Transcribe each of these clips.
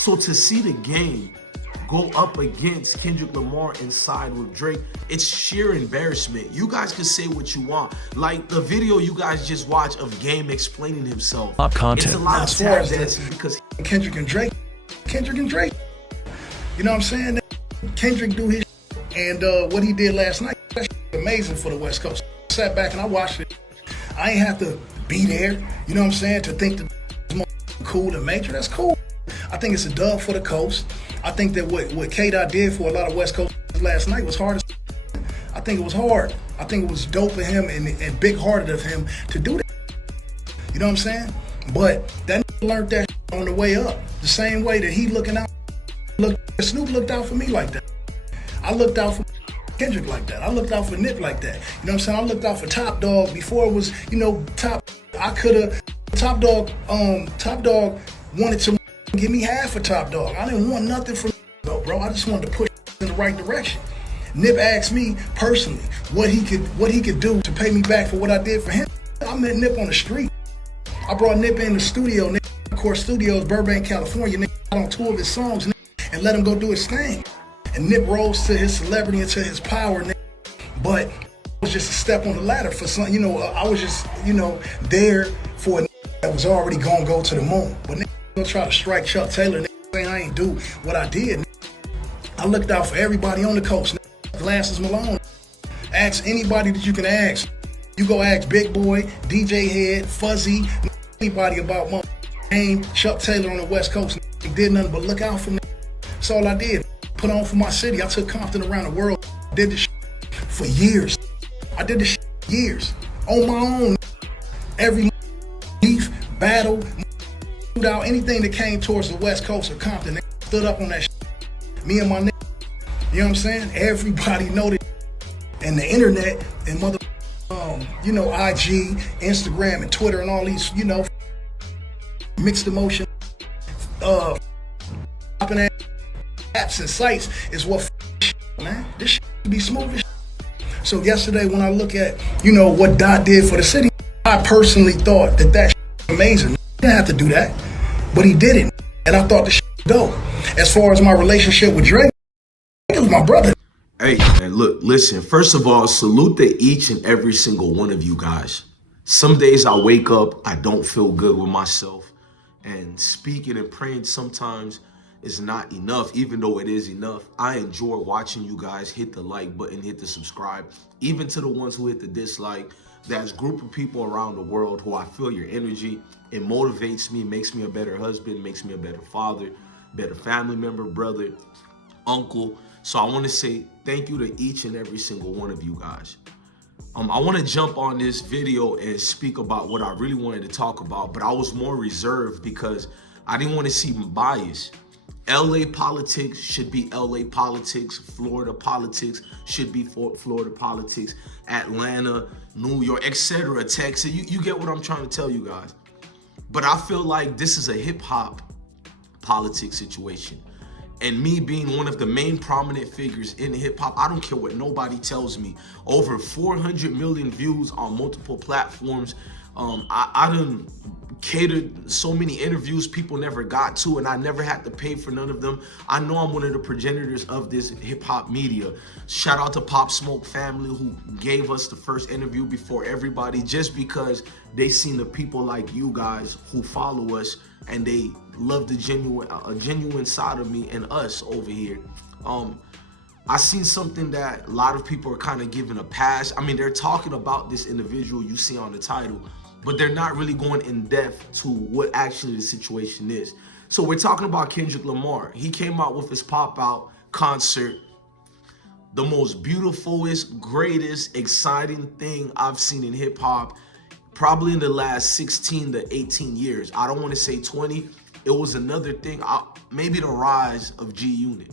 So to see the game go up against Kendrick Lamar inside with Drake, it's sheer embarrassment. You guys can say what you want. Like the video you guys just watched of Game explaining himself. Pop content. It's a lot of tap dancing because Kendrick and Drake. You know what I'm saying? Kendrick do his and what he did last night, that's amazing for the West Coast. I sat back and I watched it. I ain't have to be there, you know what I'm saying, to think that it's cool and major. That's cool. I think it's a dub for the coast. I think that what K-Dot did for a lot of West Coast last night was hard. I think it was hard. I think it was dope of him and big-hearted of him to do that. You know what I'm saying? But that learned that on the way up. The same way that he looking out. Snoop looked out for me like that. I looked out for Kendrick like that. I looked out for Nip like that. You know what I'm saying? I looked out for Top Dog before it was, Top. I could have. Top Dog wanted to give me half a Top Dog. I didn't want nothing from bro. I just wanted to push in the right direction. Nip asked me personally what he could do to pay me back for what I did for him. I met Nip on the street. I brought Nip in the studio, Nip Core Studios, Burbank, California. Nip on 2 of his songs and let him go do his thing. And Nip rose to his celebrity and to his power. But it was just a step on the ladder for some. I was just there for a that was already gonna go to the moon. But gonna try to strike Chuck Taylor. Saying I ain't do what I did. I looked out for everybody on the coast. Glasses Malone. Ask anybody that you can ask. You go ask Big Boy, DJ Head, Fuzzy, anybody about my name, Chuck Taylor on the West Coast. He did nothing but look out for me. That's all I did. Put on for my city. I took Compton around the world. Did this for years. I did this years on my own. Every beef, battle, shootout, anything that came towards the West Coast of Compton, they stood up on that shit. Me and my nigga. You know what I'm saying? Everybody know that. And the internet and IG, Instagram, and Twitter, and all these, mixed emotion, apps and sites is what, man. This shit be smooth as shit. So yesterday, when I look at, what Dot did for the city, I personally thought that shit was amazing. He didn't have to do that, but he did it, and I thought the shit was dope. As far as my relationship with Drake, it was my brother. Hey, and look, listen, first of all, salute to each and every single one of you guys. Some days I wake up, I don't feel good with myself, and speaking and praying sometimes is not enough, even though it is enough. I enjoy watching you guys hit the like button, hit the subscribe, even to the ones who hit the dislike. There's a group of people around the world who I feel your energy. It motivates me, makes me a better husband, makes me a better father, better family member, brother, uncle. So I want to say thank you to each and every single one of you guys. I want to jump on this video and speak about what I really wanted to talk about, but I was more reserved because I didn't want to seem biased. LA politics should be LA politics. Florida politics should be Florida politics. Atlanta, New York, etc. Texas. You get what I'm trying to tell you guys. But I feel like this is a hip hop politics situation. And me being one of the main prominent figures in hip hop, I don't care what nobody tells me. Over 400 million views on multiple platforms. I done catered so many interviews people never got to, and I never had to pay for none of them. I know I'm one of the progenitors of this hip hop media. Shout out to Pop Smoke family who gave us the first interview before everybody, just because they seen the people like you guys who follow us and they love the genuine side of me and us over here. I seen something that a lot of people are kind of giving a pass. I mean, they're talking about this individual you see on the title, but they're not really going in depth to what actually the situation is. So we're talking about Kendrick Lamar. He came out with his Pop Out concert, the most beautifulest, greatest, exciting thing I've seen in hip hop, probably in the last 16 to 18 years. I don't want to say 20. It was another thing, maybe the rise of G Unit.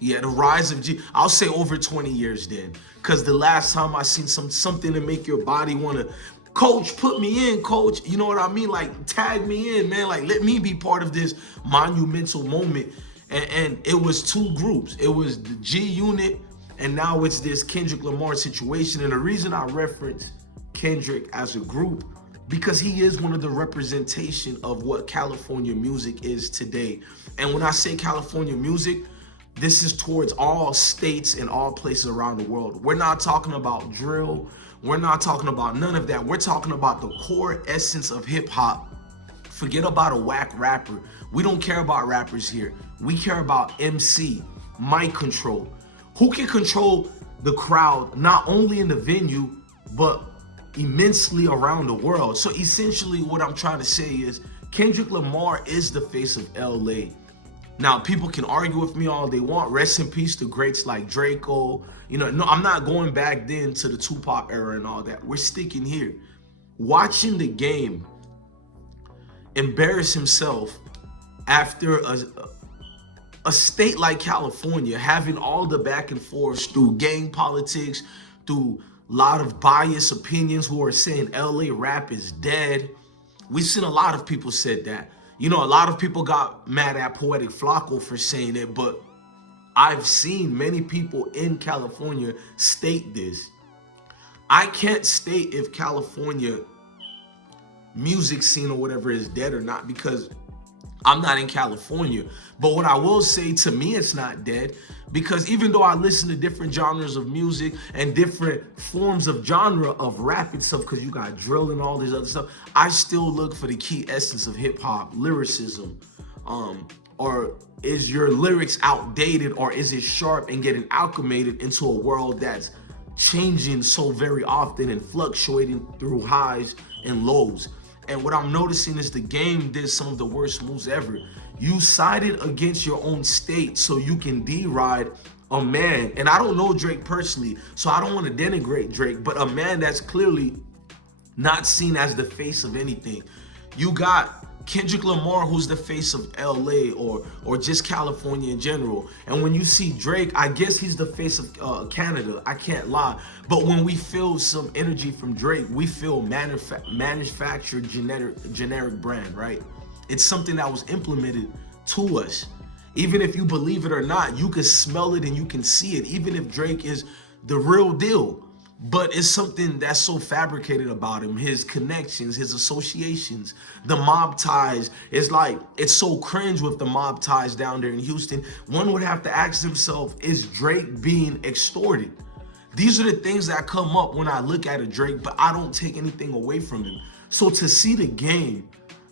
Yeah, the rise of I'll say over 20 years then. Because the last time I seen something to make your body want to, coach, put me in, coach. You know what I mean? Like, tag me in, man. Like, let me be part of this monumental moment. And it was 2 groups. It was the G Unit, and now it's this Kendrick Lamar situation. And the reason I reference Kendrick as a group because he is one of the representation of what California music is today. And when I say California music, this is towards all states and all places around the world. We're not talking about drill. We're not talking about none of that. We're talking about the core essence of hip hop. Forget about a whack rapper. We don't care about rappers here. We care about MC, mic control. Who can control the crowd, not only in the venue, but immensely around the world. So essentially what I'm trying to say is Kendrick Lamar is the face of LA. Now, people can argue with me all they want. Rest in peace to greats like Draco. You know, no, I'm not going back then to the Tupac era and all that. We're sticking here. Watching the game embarrass himself after a state like California, having all the back and forth through gang politics, through a lot of biased opinions who are saying LA rap is dead. We've seen a lot of people said that. You know, a lot of people got mad at Poetic Flacco for saying it, but I've seen many people in California state this. I can't state if California music scene or whatever is dead or not because I'm not in California. But what I will say, to me, it's not dead, because even though I listen to different genres of music and different forms of genre of rap and stuff, because you got drill and all this other stuff, I still look for the key essence of hip hop, lyricism. Or is your lyrics outdated, or is it sharp and getting acclimated into a world that's changing so very often and fluctuating through highs and lows? And what I'm noticing is the game did some of the worst moves ever. You sided against your own state so you can deride a man. And I don't know Drake personally, so I don't want to denigrate Drake, but a man that's clearly not seen as the face of anything. You got Kendrick Lamar, who's the face of LA or just California in general. And when you see Drake, I guess he's the face of Canada. I can't lie. But when we feel some energy from Drake, we feel manufactured generic brand, right? It's something that was implemented to us. Even if you believe it or not, you can smell it and you can see it, even if Drake is the real deal. But it's something that's so fabricated about him, his connections, his associations, the mob ties. It's like, it's so cringe with the mob ties down there in Houston. One would have to ask himself, is Drake being extorted? These are the things that come up when I look at a Drake, but I don't take anything away from him. So to see the game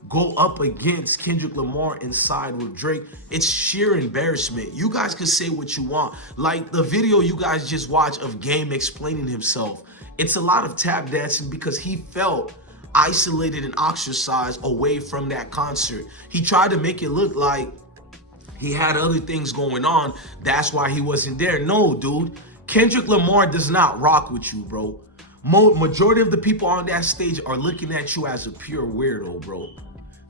go up against Kendrick Lamar and side with Drake, it's sheer embarrassment. You guys can say what you want. Like the video you guys just watched of Game explaining himself, it's a lot of tap dancing because he felt isolated and ostracized away from that concert. He tried to make it look like he had other things going on. That's why he wasn't there. No, dude. Kendrick Lamar does not rock with you, bro. Majority of the people on that stage are looking at you as a pure weirdo, bro.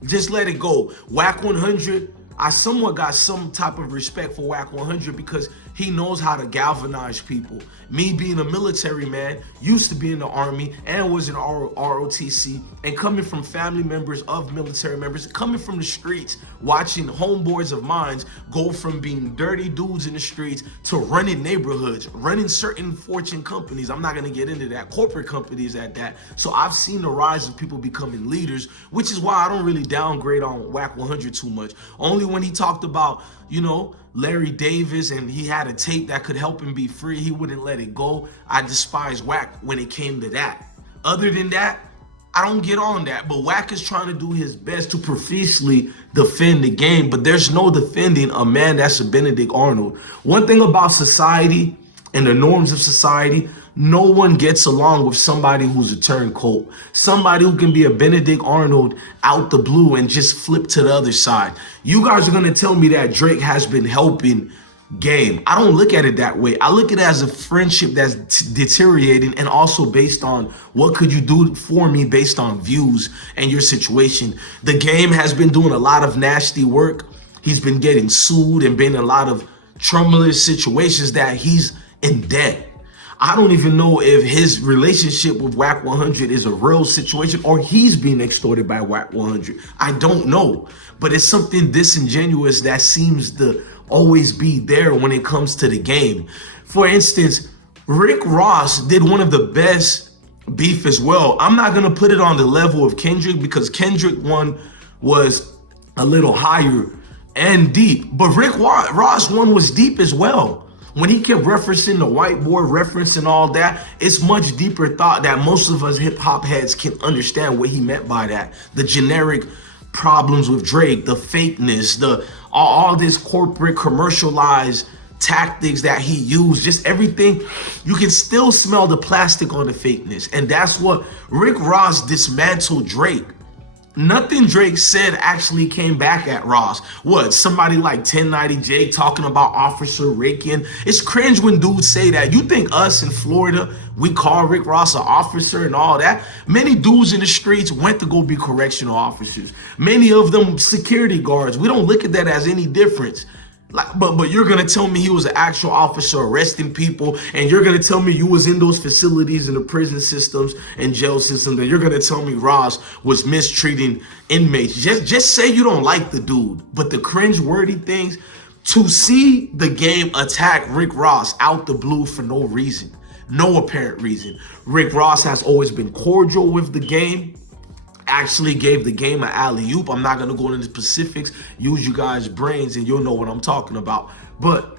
Just let it go. Whack 100, I somewhat got some type of respect for Whack 100 because he knows how to galvanize people. Me being a military man, used to be in the Army and was in ROTC, and coming from family members of military members, coming from the streets, watching homeboys of mine go from being dirty dudes in the streets to running neighborhoods, running certain fortune companies. I'm not gonna get into that, corporate companies at that. So I've seen the rise of people becoming leaders, which is why I don't really downgrade on Whack 100 too much. Only when he talked about, you know, Larry Davis and he had a tape that could help him be free, he wouldn't let it go. I despise Whack when it came to that. Other than that, I don't get on that. But Whack is trying to do his best to profusely defend the game, but there's no defending a man that's a Benedict Arnold. One thing about society and the norms of society, no one gets along with somebody who's a turncoat, somebody who can be a Benedict Arnold out the blue and just flip to the other side. You guys are gonna tell me that Drake has been helping Game. I don't look at it that way. I look at it as a friendship that's deteriorating, and also based on what could you do for me based on views and your situation. The Game has been doing a lot of nasty work. He's been getting sued and been in a lot of tremendous situations that he's in debt. I don't even know if his relationship with Whack 100 is a real situation or he's being extorted by Whack 100. I don't know, but it's something disingenuous that seems to always be there when it comes to the Game. For instance, Rick Ross did one of the best beef as well. I'm not gonna put it on the level of Kendrick because Kendrick one was a little higher and deep, but Rick Ross one was deep as well. When he kept referencing the whiteboard reference and all that, it's much deeper thought that most of us hip hop heads can understand what he meant by that. The generic problems with Drake, the fakeness, the all this corporate commercialized tactics that he used, just everything. You can still smell the plastic on the fakeness. And that's what Rick Ross dismantled Drake. Nothing Drake said actually came back at Ross. What, somebody like 1090 Jake talking about Officer Rick? And it's cringe when dudes say that. You think us in Florida, we call Rick Ross an officer and all that? Many dudes in the streets went to go be correctional officers. Many of them security guards. We don't look at that as any difference. But you're gonna tell me he was an actual officer arresting people, and you're gonna tell me you was in those facilities in the prison systems and jail systems, and you're gonna tell me Ross was mistreating inmates. Just say you don't like the dude, but the cringe-worthy things, to see the game attack Rick Ross out the blue for no reason, no apparent reason. Rick Ross has always been cordial with the game. Actually gave the game an alley-oop. I'm not gonna go into specifics. Use you guys' brains and you'll know what I'm talking about. But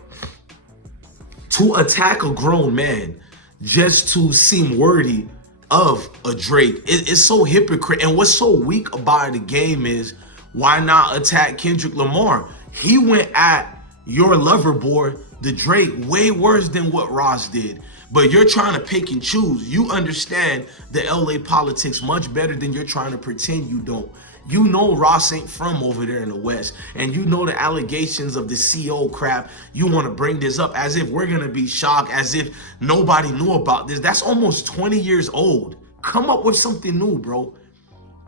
to attack a grown man just to seem worthy of a Drake, it's so hypocrite. And what's so weak about the game is, why not attack Kendrick Lamar? He went at your lover boy, the Drake, way worse than what Ross did. But you're trying to pick and choose. You understand the LA politics much better than you're trying to pretend you don't. You know Ross ain't from over there in the West. And you know the allegations of the CO crap. You want to bring this up as if we're going to be shocked, as if nobody knew about this. That's almost 20 years old. Come up with something new, bro.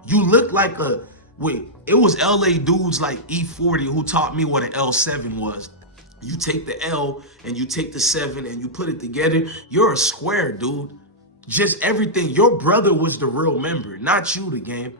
You look like it was LA dudes like E40 who taught me what an L7 was. You take the L and you take the 7 and you put it together, you're a square, dude. Just everything. Your brother was the real member, not you, the game.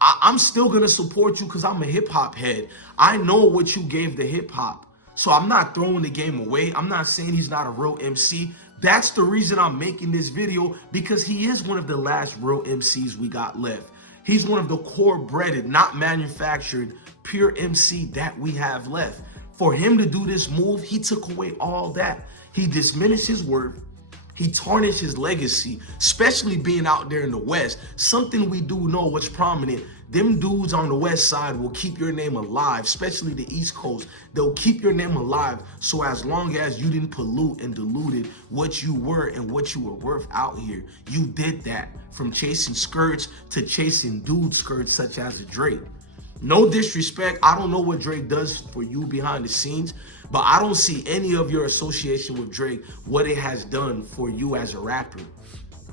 I'm still going to support you because I'm a hip hop head. I know what you gave the hip hop. So I'm not throwing the game away. I'm not saying he's not a real MC. That's the reason I'm making this video, because he is one of the last real MCs we got left. He's one of the core-breaded, not manufactured, pure MC that we have left. For him to do this move, he took away all that. He diminished his worth. He tarnished his legacy, especially being out there in the West. Something we do know what's prominent. Them dudes on the West Side will keep your name alive, especially the East Coast. They'll keep your name alive so as long as you didn't pollute and diluted what you were and what you were worth out here. You did that, from chasing skirts to chasing dude skirts such as a Drake. No disrespect, I don't know what Drake does for you behind the scenes, but I don't see any of your association with Drake, what it has done for you as a rapper.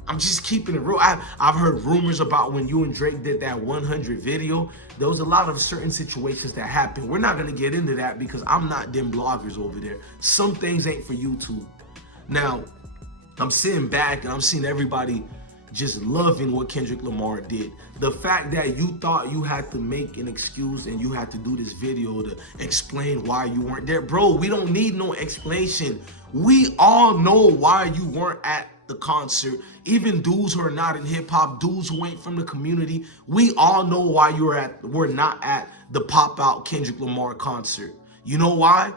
I'm just keeping it real. I've heard rumors about when you and Drake did that 100 video. There was a lot of certain situations that happened. We're not gonna get into that because I'm not them bloggers over there. Some things ain't for YouTube. Now, I'm sitting back and I'm seeing everybody just loving what Kendrick Lamar did. The fact that you thought you had to make an excuse and you had to do this video to explain why you weren't there. Bro, we don't need no explanation. We all know why you weren't at the concert. Even dudes who are not in hip hop, dudes who ain't from the community, we all know why you were not at the Pop Out Kendrick Lamar concert. You know why?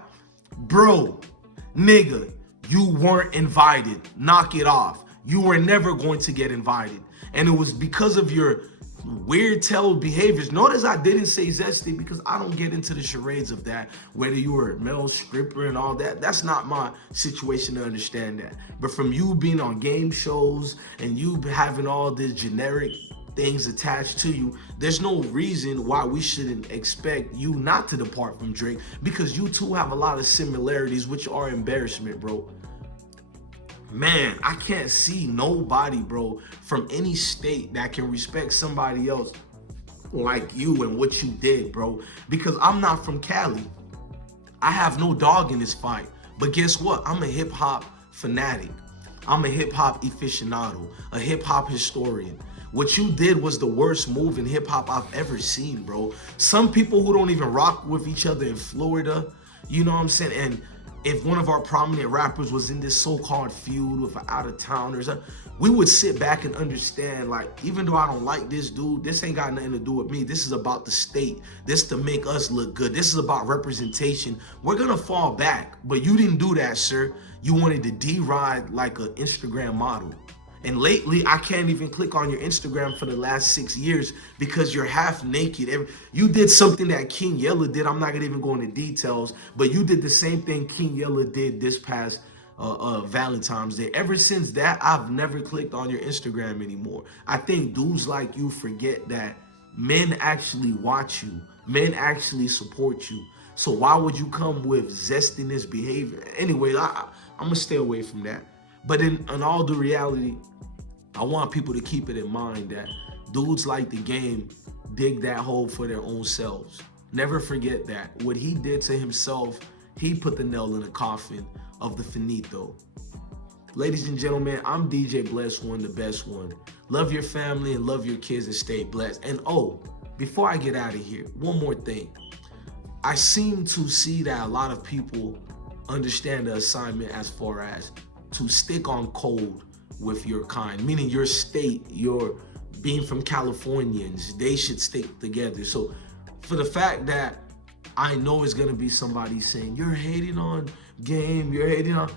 Bro, nigga, you weren't invited. Knock it off. You were never going to get invited. And it was because of your weird tail behaviors. Notice I didn't say zesty because I don't get into the charades of that, whether you were a male stripper and all that. That's not my situation to understand that. But from you being on game shows and you having all these generic things attached to you, there's no reason why we shouldn't expect you not to depart from Drake, because you two have a lot of similarities, which are embarrassment, bro. Man, I can't see nobody, bro, from any state that can respect somebody else like you and what you did, bro. Because I'm not from Cali. I have no dog in this fight. But guess what? I'm a hip hop fanatic. I'm a hip hop aficionado, a hip hop historian. What you did was the worst move in hip hop I've ever seen, bro. Some people who don't even rock with each other in Florida, you know what I'm saying? And if one of our prominent rappers was in this so-called feud with an out-of-towners, we would sit back and understand, like, even though I don't like this dude, this ain't got nothing to do with me. This is about the state. This to make us look good. This is about representation. We're gonna fall back, but you didn't do that, sir. You wanted to deride like an Instagram model. And lately, I can't even click on your Instagram for the last 6 years because you're half naked. You did something that King Yella did. I'm not gonna even go into details, but you did the same thing King Yella did this past Valentine's Day. Ever since that, I've never clicked on your Instagram anymore. I think dudes like you forget that men actually watch you. Men actually support you. So why would you come with zestiness behavior? Anyway, I'm gonna stay away from that. But in all due reality, I want people to keep it in mind that dudes like the game dig that hole for their own selves. Never forget that. What he did to himself, he put the nail in the coffin of the finito. Ladies and gentlemen, I'm DJ Blessone, the best one. Love your family and love your kids and stay blessed. And before I get out of here, one more thing. I seem to see that a lot of people understand the assignment as far as to stick on code with your kind, meaning your state, your being from Californians, they should stick together. So for the fact that I know it's gonna be somebody saying, you're hating on game, you're hating on,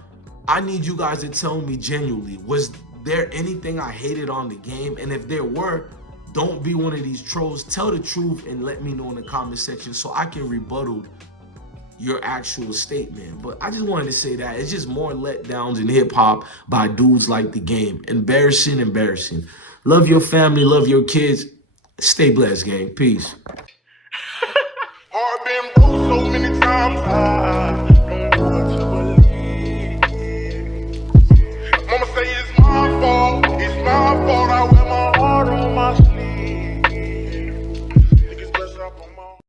I need you guys to tell me genuinely, was there anything I hated on the game? And if there were, don't be one of these trolls. Tell the truth and let me know in the comment section so I can rebuttal your actual statement. But I just wanted to say that it's just more letdowns in hip hop by dudes like the game. Embarrassing, embarrassing. Love your family, love your kids. Stay blessed, gang. Peace. Heart been broke so many times.